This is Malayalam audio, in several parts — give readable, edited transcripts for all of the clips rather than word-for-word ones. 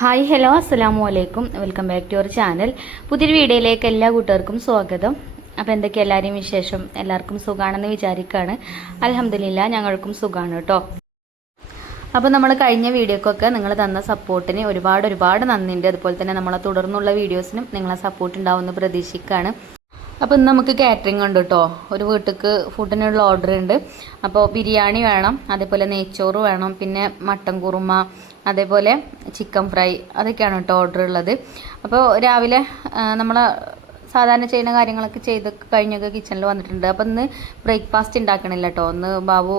ഹായ് ഹലോ അസ്സലാമു അലൈക്കും. Welcome back to our channel. പുതിയൊരു വീഡിയോയിലേക്ക് എല്ലാ കൂട്ടുകാർക്കും സ്വാഗതം. അപ്പോൾ എന്തൊക്കെ എല്ലാവരെയും വിശേഷം? എല്ലാവർക്കും സുഖമാണെന്ന് വിചാരിക്കുകയാണ്. അൽഹംദുലില്ലാ ഞങ്ങൾക്കും സുഖമാണ് കേട്ടോ. അപ്പോൾ നമ്മൾ കഴിഞ്ഞ വീഡിയോക്കൊക്കെ നിങ്ങൾ തന്ന സപ്പോർട്ടിന് ഒരുപാട് നന്ദിയുണ്ട്. അതുപോലെ തന്നെ നമ്മളെ തുടർന്നുള്ള വീഡിയോസിനും നിങ്ങളെ സപ്പോർട്ട് ഉണ്ടാവുമെന്ന് പ്രതീക്ഷിക്കുകയാണ്. അപ്പോൾ ഇന്ന് നമുക്ക് കാറ്ററിംഗ് ഉണ്ട് കേട്ടോ. ഒരു വീട്ടിലേക്ക് ഫുഡിനുള്ള ഓർഡർ ഉണ്ട്. അപ്പോൾ ബിരിയാണി വേണം, അതേപോലെ നെയ്ച്ചോറ് വേണം, പിന്നെ മട്ടൻ കുറുമ, അതേപോലെ ചിക്കൻ ഫ്രൈ, അതൊക്കെയാണ് കേട്ടോ ഓർഡർ ഉള്ളത്. അപ്പോൾ രാവിലെ നമ്മൾ സാധാരണ ചെയ്യുന്ന കാര്യങ്ങളൊക്കെ ചെയ്ത് കഴിഞ്ഞൊക്കെ കിച്ചണിൽ വന്നിട്ടുണ്ട്. അപ്പോൾ ഇന്ന് ബ്രേക്ക്ഫാസ്റ്റ് ഉണ്ടാക്കണില്ല കേട്ടോ. ഒന്ന് ബാബു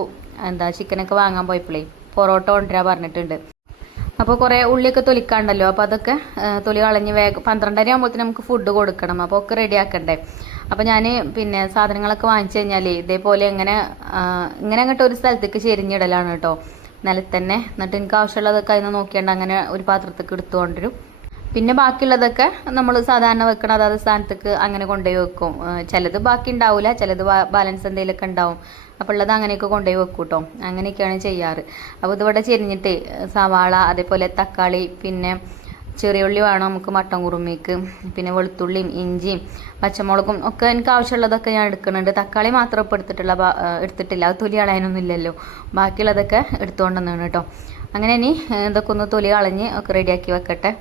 ചിക്കനൊക്കെ വാങ്ങാൻ പോയപ്പോഴേ പൊറോട്ട കൊണ്ടുവരാൻ പറഞ്ഞിട്ടുണ്ട്. അപ്പോൾ കുറേ ഉള്ളിയൊക്കെ തൊലിക്കാണ്ടല്ലോ. അപ്പോൾ അതൊക്കെ തൊലി കളഞ്ഞ് വേഗം 12:30 ആകുമ്പോഴത്തേന് നമുക്ക് ഫുഡ് കൊടുക്കണം. അപ്പോൾ ഒക്കെ റെഡി ആക്കണ്ടേ. അപ്പോൾ ഞാൻ സാധനങ്ങളൊക്കെ വാങ്ങിച്ചു കഴിഞ്ഞാൽ ഇതേപോലെ ഇങ്ങനെ അങ്ങോട്ട് ഒരു സ്ഥലത്തേക്ക് ചെരിഞ്ഞിടലാണ് കേട്ടോ, നിലത്ത് തന്നെ. എന്നിട്ട് എനിക്ക് ആവശ്യമുള്ളതൊക്കെ അതിന് നോക്കിയാണ്ട് അങ്ങനെ ഒരു പാത്രത്തേക്ക് എടുത്തുകൊണ്ടുവരും. പിന്നെ ബാക്കിയുള്ളതൊക്കെ നമ്മൾ സാധാരണ വെക്കണം അതായത് സ്ഥാനത്തേക്ക് അങ്ങനെ കൊണ്ടുപോയി വെക്കും. ചിലത് ബാക്കി ഉണ്ടാവില്ല, ചിലത് ബാലൻസ് എന്തെങ്കിലുമൊക്കെ ഉണ്ടാവും. അപ്പോൾ ഉള്ളത് അങ്ങനെയൊക്കെ കൊണ്ടുപോയി വെക്കും കേട്ടോ. അങ്ങനെയൊക്കെയാണ് ചെയ്യാറ്. അപ്പോൾ ഇതിവിടെ ചെരിഞ്ഞിട്ട് സവാള, അതേപോലെ തക്കാളി, പിന്നെ ചെറിയ ഉള്ളി വേണം നമുക്ക് മട്ടൻ കുറുമയ്ക്ക്, പിന്നെ വെളുത്തുള്ളിയും ഇഞ്ചിയും പച്ചമുളകും ഒക്കെ എനിക്ക് ആവശ്യമുള്ളതൊക്കെ ഞാൻ എടുക്കുന്നുണ്ട്. തക്കാളി മാത്രം ഇപ്പോൾ എടുത്തിട്ടില്ല, അത് തൊലി കളയാനൊന്നും ഇല്ലല്ലോ. ബാക്കിയുള്ളതൊക്കെ എടുത്തുകൊണ്ടുവന്നാണ് കേട്ടോ. അങ്ങനെ ഇനി ഇതൊക്കെ ഒന്ന് തൊലി കളഞ്ഞ് ഒക്കെ റെഡിയാക്കി വെക്കട്ടെ.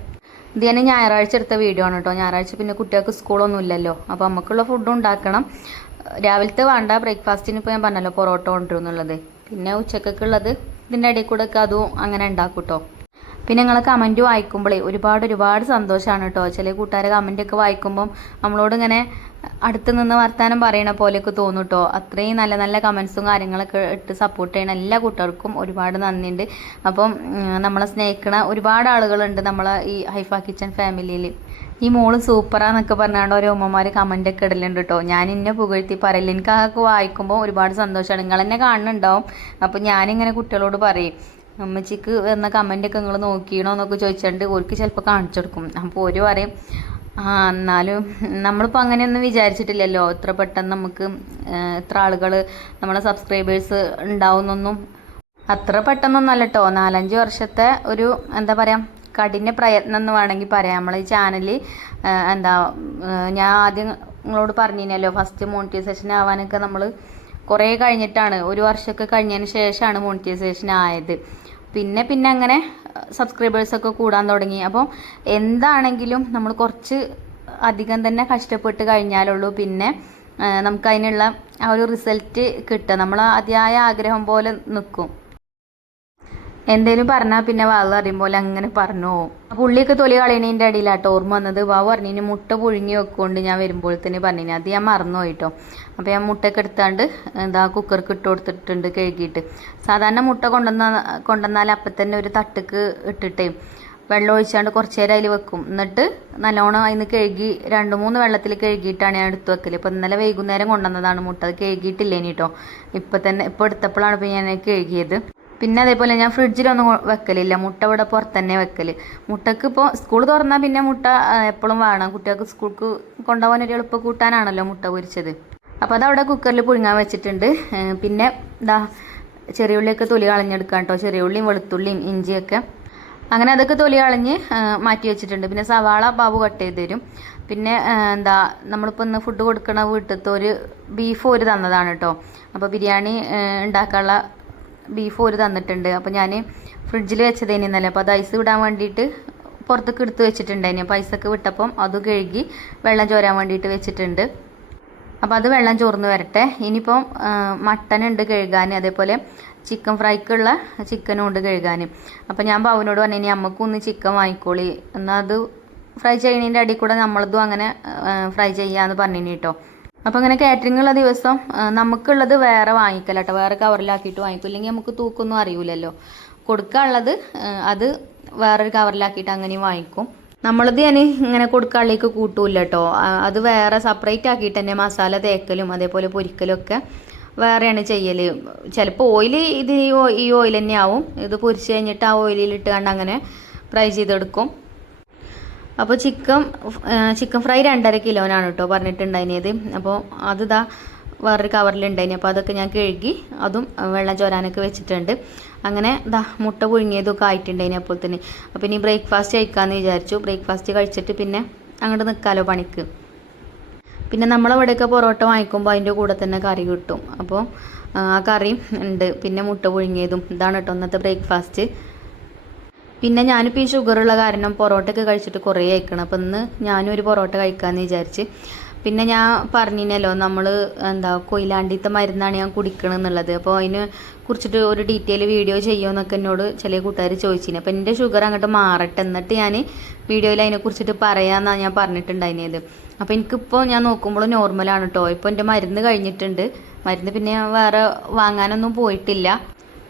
ഇത് ഞാൻ ഞായറാഴ്ച എടുത്ത വീഡിയോ ആണ് കേട്ടോ. ഞായറാഴ്ച പിന്നെ കുട്ടികൾക്ക് സ്കൂളൊന്നും ഇല്ലല്ലോ. അപ്പോൾ നമുക്കുള്ള ഫുഡും ഉണ്ടാക്കണം. രാവിലത്തെ വേണ്ട, ബ്രേക്ക്ഫാസ്റ്റിന് ഇപ്പോൾ ഞാൻ പറഞ്ഞല്ലോ പൊറോട്ട കൊണ്ടുവരുന്നുള്ളത്. പിന്നെ ഉച്ചക്കൊക്കെ ഉള്ളത് ഇതിൻ്റെ ഇടയിൽ കൂടെ ഒക്കെ അതും അങ്ങനെ ഉണ്ടാക്കും കേട്ടോ. പിന്നെ നിങ്ങൾ കമൻറ്റ് വായിക്കുമ്പോഴേ ഒരുപാട് സന്തോഷമാണ് കേട്ടോ. ചില കൂട്ടുകാരെ കമൻറ്റൊക്കെ വായിക്കുമ്പം നമ്മളോട് ഇങ്ങനെ അടുത്ത് നിന്ന് വർത്താനം പറയണ പോലെയൊക്കെ തോന്നും കേട്ടോ. അത്രയും നല്ല കമൻസും കാര്യങ്ങളൊക്കെ ഇട്ട് സപ്പോർട്ട് ചെയ്യണ എല്ലാ കൂട്ടുകാർക്കും ഒരുപാട് നന്ദിയുണ്ട്. അപ്പം നമ്മളെ സ്നേഹിക്കണ ഒരുപാട് ആളുകളുണ്ട് നമ്മളെ ഈ ഹൈഫ കിച്ചൺ ഫാമിലിയിൽ. ഈ മോള് സൂപ്പറാന്നൊക്കെ പറഞ്ഞാണ്ട് ഓരോ ഉമ്മമാർ കമൻറ്റൊക്കെ ഇടലുണ്ട് കേട്ടോ. ഞാൻ ഇന്നെ പുകഴ്ത്തി പറയില്ല. എനിക്ക് അതൊക്കെ വായിക്കുമ്പോൾ ഒരുപാട് സന്തോഷമാണ്. നിങ്ങൾ എന്നെ കാണുന്നുണ്ടാവും. അപ്പോൾ ഞാനിങ്ങനെ കുട്ടികളോട് പറയും, അമ്മച്ചിക്ക് എന്ന കമൻറ്റൊക്കെ നിങ്ങൾ നോക്കിയണോ എന്നൊക്കെ ചോദിച്ചിട്ടുണ്ട്. ഓർക്ക് ചിലപ്പോൾ കാണിച്ചു കൊടുക്കും. അപ്പോൾ ഒരു പറയും എന്നാലും നമ്മളിപ്പോൾ അങ്ങനെയൊന്നും വിചാരിച്ചിട്ടില്ലല്ലോ ഇത്ര പെട്ടെന്ന് നമുക്ക് ഇത്ര ആളുകൾ നമ്മളെ സബ്സ്ക്രൈബേഴ്സ് ഉണ്ടാവുന്നൊന്നും അത്ര പെട്ടെന്നൊന്നല്ല കേട്ടോ. 4-5 വർഷത്തെ ഒരു എന്താ പറയുക കഠിന പ്രയത്നം എന്ന് വേണമെങ്കിൽ പറയാം. നമ്മളെ ഈ ചാനൽ ഞാൻ ആദ്യം നിങ്ങളോട് പറഞ്ഞിരുന്നല്ലോ ഫസ്റ്റ് മോണിറ്റൈസേഷൻ ആവാനൊക്കെ നമ്മൾ കുറേ കഴിഞ്ഞിട്ടാണ്, 1 വർഷമൊക്കെ കഴിഞ്ഞതിന് ശേഷമാണ് മോണിറ്റൈസേഷൻ ആയത്. പിന്നെ അങ്ങനെ സബ്സ്ക്രൈബേഴ്സൊക്കെ കൂടാൻ തുടങ്ങി. അപ്പോൾ എന്താണെങ്കിലും നമ്മൾ കുറച്ച് അധികം തന്നെ കഷ്ടപ്പെട്ട് കഴിഞ്ഞാലുള്ളൂ പിന്നെ നമുക്ക് അതിനുള്ള ആ ഒരു റിസൾട്ട് കിട്ടുക. നമ്മൾ അതിയായ ആഗ്രഹം പോലെ നിൽക്കും. എന്തേലും പറഞ്ഞാൽ പിന്നെ വാവ് അറിയുമ്പോൾ അങ്ങനെ പറഞ്ഞു പോകും. പുള്ളിയൊക്കെ തൊലി കളയണതിൻ്റെ അടിയിലാട്ടോ ഓർമ്മ വന്നത്. വാവ് പറഞ്ഞിന് മുട്ട പുഴുങ്ങി വെക്കൊണ്ട് ഞാൻ വരുമ്പോൾ തന്നെ പറഞ്ഞിന്, അത് ഞാൻ മറന്നുപോയിട്ടോ. അപ്പോൾ ഞാൻ മുട്ടയൊക്കെ എടുത്താണ്ട് കുക്കർക്ക് ഇട്ട് കൊടുത്തിട്ടുണ്ട് കഴുകിയിട്ട്. സാധാരണ മുട്ട കൊണ്ടുവന്നാൽ അപ്പം തന്നെ ഒരു തട്ടുക്ക് ഇട്ടിട്ടേ വെള്ളം ഒഴിച്ചാണ്ട് കുറച്ച് നേരം അതിൽ വെക്കും. എന്നിട്ട് നല്ലോണം അതിന് കഴുകി 2-3 വെള്ളത്തിൽ കഴുകിയിട്ടാണ് ഞാൻ എടുത്ത് വെക്കൽ. ഇപ്പോൾ ഇന്നലെ വൈകുന്നേരം കൊണ്ടുവന്നതാണ് മുട്ട, അത് കഴുകിയിട്ടില്ലേനി കേട്ടോ. ഇപ്പോൾ എടുത്തപ്പോഴാണ് ഇപ്പോൾ ഞാൻ കഴുകിയത്. പിന്നെ അതേപോലെ ഞാൻ ഫ്രിഡ്ജിലൊന്നും വെക്കലില്ല. മുട്ട ഇവിടെ പുറത്ത് തന്നെ വെക്കൽ. മുട്ടക്ക് ഇപ്പോൾ സ്കൂൾ തുറന്നാൽ പിന്നെ മുട്ട എപ്പോഴും വേണം. കുട്ടികൾക്ക് സ്കൂൾക്ക് കൊണ്ടുപോകാൻ ഒരു എളുപ്പം കൂട്ടാനാണല്ലോ മുട്ട പൊരിച്ചത്. അപ്പോൾ അതവിടെ കുക്കറിൽ പുഴുങ്ങാൻ വെച്ചിട്ടുണ്ട്. പിന്നെ ചെറിയ ഉള്ളിയൊക്കെ തൊലി കളഞ്ഞെടുക്കാം കേട്ടോ. ചെറിയ ഉള്ളിയും വെളുത്തുള്ളിയും ഇഞ്ചിയൊക്കെ അങ്ങനെ അതൊക്കെ തൊലി കളഞ്ഞ് മാറ്റി വെച്ചിട്ടുണ്ട്. പിന്നെ സവാള ബാബു കട്ട് ചെയ്ത് തരും. പിന്നെ നമ്മളിപ്പോൾ ഇന്ന് ഫുഡ് കൊടുക്കണ വീട്ടിലത്തെ ഒരു ബീഫ് ഒരു തന്നതാണ് കേട്ടോ. അപ്പോൾ ബിരിയാണി ഉണ്ടാക്കാനുള്ള ബീഫ് ഒരു തന്നിട്ടുണ്ട്. അപ്പോൾ ഞാൻ ഫ്രിഡ്ജിൽ വെച്ചതേനി ഇന്നലെ. അപ്പോൾ അത് ഐസ് വിടാൻ വേണ്ടിയിട്ട് പുറത്തേക്ക് എടുത്ത് വെച്ചിട്ടുണ്ടായിനി. അപ്പോൾ ഐസൊക്കെ വിട്ടപ്പം അത് കഴുകി വെള്ളം ചോരാൻ വേണ്ടിയിട്ട് വെച്ചിട്ടുണ്ട്. അപ്പോൾ അത് വെള്ളം ചോർന്ന് വരട്ടെ. ഇനിയിപ്പം മട്ടൻ ഉണ്ട് കഴുകാൻ, അതേപോലെ ചിക്കൻ ഫ്രൈക്കുള്ള ചിക്കനും ഉണ്ട് കഴുകാൻ. അപ്പോൾ ഞാൻ ബാബുവിനോട് പറഞ്ഞു ഇനി അമ്മക്കും ഒന്ന് ചിക്കൻ വാങ്ങിക്കോളി, എന്നാൽ അത് ഫ്രൈ ചെയ്യുന്നതിൻ്റെ അടിയിൽ കൂടെ നമ്മളതും അങ്ങനെ ഫ്രൈ ചെയ്യാമെന്ന് പറഞ്ഞിനി കേട്ടോ. അപ്പോൾ അങ്ങനെ കാറ്ററിംഗ് ഉള്ള ദിവസം നമുക്കുള്ളത് വേറെ വാങ്ങിക്കല കേട്ടോ. വേറെ കവറിലാക്കിയിട്ട് വാങ്ങിക്കും. ഇല്ലെങ്കിൽ നമുക്ക് തൂക്കൊന്നും അറിയില്ലല്ലോ. കൊടുക്കാനുള്ളത് അത് വേറൊരു കവറിലാക്കിയിട്ട് അങ്ങനെയും വാങ്ങിക്കും. നമ്മളത് ഞാൻ ഇങ്ങനെ കൊടുക്കാനുള്ളേക്ക് കൂട്ടൂല്ല കേട്ടോ. അത് വേറെ സെപ്പറേറ്റ് ആക്കിയിട്ട് തന്നെ മസാല തേക്കലും അതേപോലെ പൊരിക്കലും ഒക്കെ വേറെയാണ് ചെയ്യൽ. ചിലപ്പോൾ ഓയിൽ ഈ ഓയിൽ തന്നെ ആവും. ഇത് പൊരിച്ച് കഴിഞ്ഞിട്ട് ആ ഓയിലിട്ട് കണ്ട് അങ്ങനെ ഫ്രൈ ചെയ്തെടുക്കും. അപ്പോൾ ചിക്കൻ ഫ്രൈ 2.5 കിലോനാണ് കേട്ടോ പറഞ്ഞിട്ടുണ്ടായിരുന്നത്. അപ്പോൾ അത് വേറൊരു കവറിലുണ്ടായിന്. അപ്പോൾ അതൊക്കെ ഞാൻ കഴുകി അതും വെള്ളം ചോരാനൊക്കെ വെച്ചിട്ടുണ്ട്. അങ്ങനെ മുട്ട പുഴുങ്ങിയതൊക്കെ ആയിട്ടുണ്ടായിന് അപ്പോൾ തന്നെ. അപ്പോൾ ഇനി ബ്രേക്ക്ഫാസ്റ്റ് കഴിക്കാമെന്ന് വിചാരിച്ചു. ബ്രേക്ക്ഫാസ്റ്റ് കഴിച്ചിട്ട് പിന്നെ അങ്ങോട്ട് നിൽക്കാമല്ലോ പണിക്ക്. പിന്നെ നമ്മളവിടെയൊക്കെ പൊറോട്ട വാങ്ങിക്കുമ്പോൾ അതിൻ്റെ കൂടെ തന്നെ കറി കിട്ടും. അപ്പോൾ ആ കറിയും ഉണ്ട്. പിന്നെ മുട്ട പുഴുങ്ങിയതും. ഇതാണ് കേട്ടോ ഇന്നത്തെ ബ്രേക്ക്ഫാസ്റ്റ്. പിന്നെ ഞാനിപ്പോൾ ഈ ഷുഗറുള്ള കാരണം പൊറോട്ടയൊക്കെ കഴിച്ചിട്ട് കുറേ കഴിക്കണം. അപ്പോൾ ഇന്ന് ഞാനും ഒരു പൊറോട്ട കഴിക്കാമെന്ന് വിചാരിച്ച്. പിന്നെ ഞാൻ പറഞ്ഞിനല്ലോ നമ്മൾ കൊയിലാണ്ടിത്തെ മരുന്നാണ് ഞാൻ കുടിക്കണമെന്നുള്ളത്. അപ്പോൾ അതിനെ കുറിച്ചിട്ട് ഒരു ഡീറ്റെയിൽ വീഡിയോ ചെയ്യുമെന്നൊക്കെ എന്നോട് ചില കൂട്ടുകാർ ചോദിച്ചിന്. അപ്പോൾ എൻ്റെ ഷുഗർ അങ്ങോട്ട് മാറട്ടെ, എന്നിട്ട് ഞാൻ വീഡിയോയിൽ അതിനെക്കുറിച്ചിട്ട് പറയാമെന്നാണ് ഞാൻ പറഞ്ഞിട്ടുണ്ടായിരുന്നത്. അപ്പോൾ എനിക്കിപ്പോൾ ഞാൻ നോക്കുമ്പോൾ നോർമലാണ് കേട്ടോ. ഇപ്പോൾ എൻ്റെ മരുന്ന് കഴിഞ്ഞിട്ടുണ്ട്. മരുന്ന് പിന്നെ വേറെ വാങ്ങാനൊന്നും പോയിട്ടില്ല.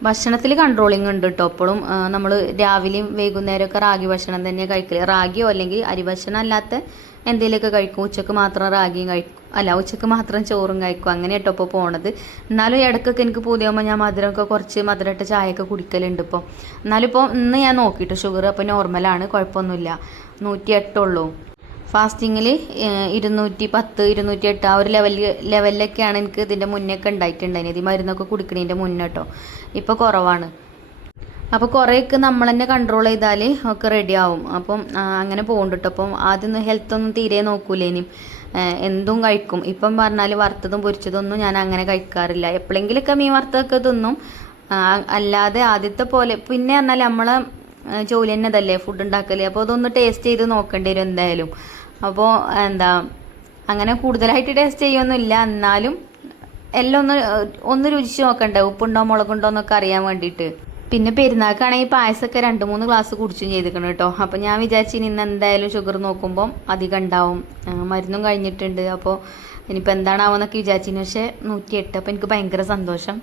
ഭക്ഷണത്തിൽ കൺട്രോളിങ് ഉണ്ട് കേട്ടോ. എപ്പോഴും നമ്മൾ രാവിലെയും വൈകുന്നേരമൊക്കെ റാഗി ഭക്ഷണം തന്നെ കഴിക്കല്. റാഗിയോ അല്ലെങ്കിൽ അരി ഭക്ഷണം അല്ലാത്ത എന്തെങ്കിലുമൊക്കെ കഴിക്കും. ഉച്ചക്ക് മാത്രം റാഗിയും കഴിക്കും, ഉച്ചക്ക് മാത്രം ചോറും കഴിക്കും. അങ്ങനെ കേട്ടോ ഇപ്പോൾ പോണത്. എന്നാലും ഇടയ്ക്കൊക്കെ എനിക്ക് പൂതിയാകുമ്പോൾ ഞാൻ മധുരമൊക്കെ കുറച്ച് മധുരമിട്ട ചായയൊക്കെ കുടിക്കലുണ്ട് ഇപ്പോൾ. എന്നാലും ഇപ്പോൾ ഇന്ന് ഞാൻ നോക്കിയിട്ട് ഷുഗർ അപ്പോൾ നോർമലാണ്, കുഴപ്പമൊന്നുമില്ല. 108 ഉള്ളൂ. ഫാസ്റ്റിങ്ങിൽ 210 208 ആ ഒരു ലെവലിലൊക്കെയാണ് എനിക്ക് ഇതിൻ്റെ മുന്നേ ഒക്കെ ഉണ്ടായിട്ടുണ്ടായിരുന്നത്. ഈ മരുന്നൊക്കെ കുടിക്കണതിൻ്റെ മുന്നേ കേട്ടോ. ഇപ്പോൾ കുറവാണ്. അപ്പോൾ കുറേയൊക്കെ നമ്മൾ തന്നെ കൺട്രോൾ ചെയ്താൽ ഒക്കെ റെഡി ആവും. അപ്പം അങ്ങനെ പോകുന്നുണ്ട് കേട്ടോ. അപ്പം ആദ്യം ഹെൽത്തൊന്നും തീരെ നോക്കൂലേ. ഇനിയും എന്തും കഴിക്കും. ഇപ്പം പറഞ്ഞാൽ വറുത്തതും പൊരിച്ചതൊന്നും ഞാൻ അങ്ങനെ കഴിക്കാറില്ല. എപ്പോഴെങ്കിലൊക്കെ മീൻ വറുത്തതൊക്കെ തിന്നും. അല്ലാതെ ആദ്യത്തെ പോലെ പിന്നെ പറഞ്ഞാൽ നമ്മളെ ജോലി തന്നെ അതല്ലേ ഫുഡ് ഉണ്ടാക്കല്. അപ്പോൾ അതൊന്ന് ടേസ്റ്റ് ചെയ്ത് നോക്കേണ്ടി വരും എന്തായാലും. അപ്പോൾ അങ്ങനെ കൂടുതലായിട്ട് ടേസ്റ്റ് ചെയ്യുമൊന്നുമില്ല. എന്നാലും എല്ലാം ഒന്ന് രുചിച്ച് നോക്കണ്ടേ, ഉപ്പുണ്ടോ മുളകുണ്ടോ എന്നൊക്കെ അറിയാൻ വേണ്ടിയിട്ട്. പിന്നെ പെരുന്നാൾക്കാണെങ്കിൽ പായസമൊക്കെ 2-3 ഗ്ലാസ് കുടിച്ചും ചെയ്തിരിക്കണം കേട്ടോ. അപ്പോൾ ഞാൻ വിചാരിച്ചു ഇന്ന് എന്തായാലും ഷുഗർ നോക്കുമ്പം അധികം ഉണ്ടാവും. മരുന്നും കഴിഞ്ഞിട്ടുണ്ട്. അപ്പോൾ ഇനിയിപ്പോൾ എന്താണാവുമെന്നൊക്കെ വിചാരിച്ചിന്. പക്ഷേ 108. അപ്പോൾ എനിക്ക് ഭയങ്കര സന്തോഷം.